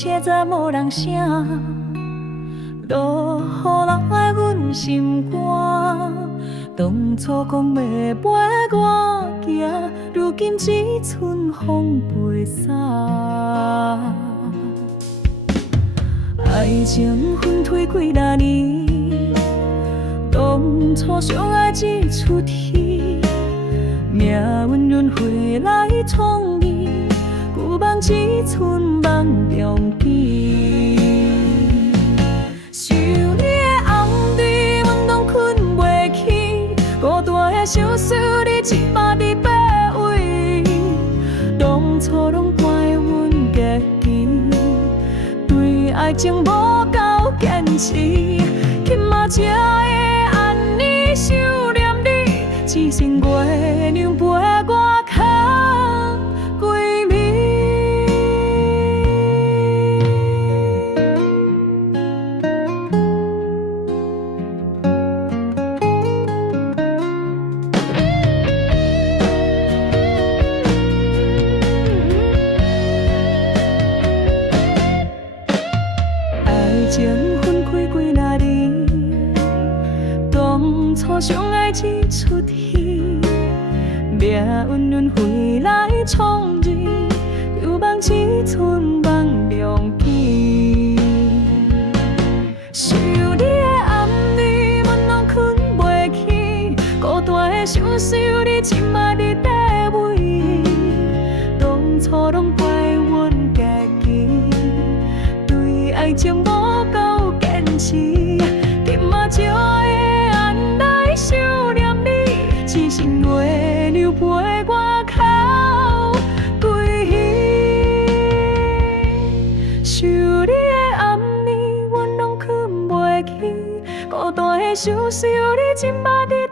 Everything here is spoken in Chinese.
切再无人声，落雨来阮心肝。当初讲要陪我行，如今只剩风飞散。爱情分开几多年，当初相爱一出天，命运轮回来创意，旧梦只剩梦中见。想你的暗暝，阮拢困袂去，孤单的相思，你一摆伫白位，当初拢怪阮家己，对爱情无够坚持，今嘛才会安尼想念你，只剩月亮陪我哭归暝。爱情分开几多年，当初相爱一出天，命运轮回来创意，旧梦只剩梦中见。想你的暗暝，阮拢困袂去，孤单的相思，你今摆伫佇位，当初拢怪阮家己，对爱情无够坚持，今嘛才会安来想念你，只剩月亮陪我哭归暝。想你的暗暝，阮拢困袂去，孤单的相思，你今摆伫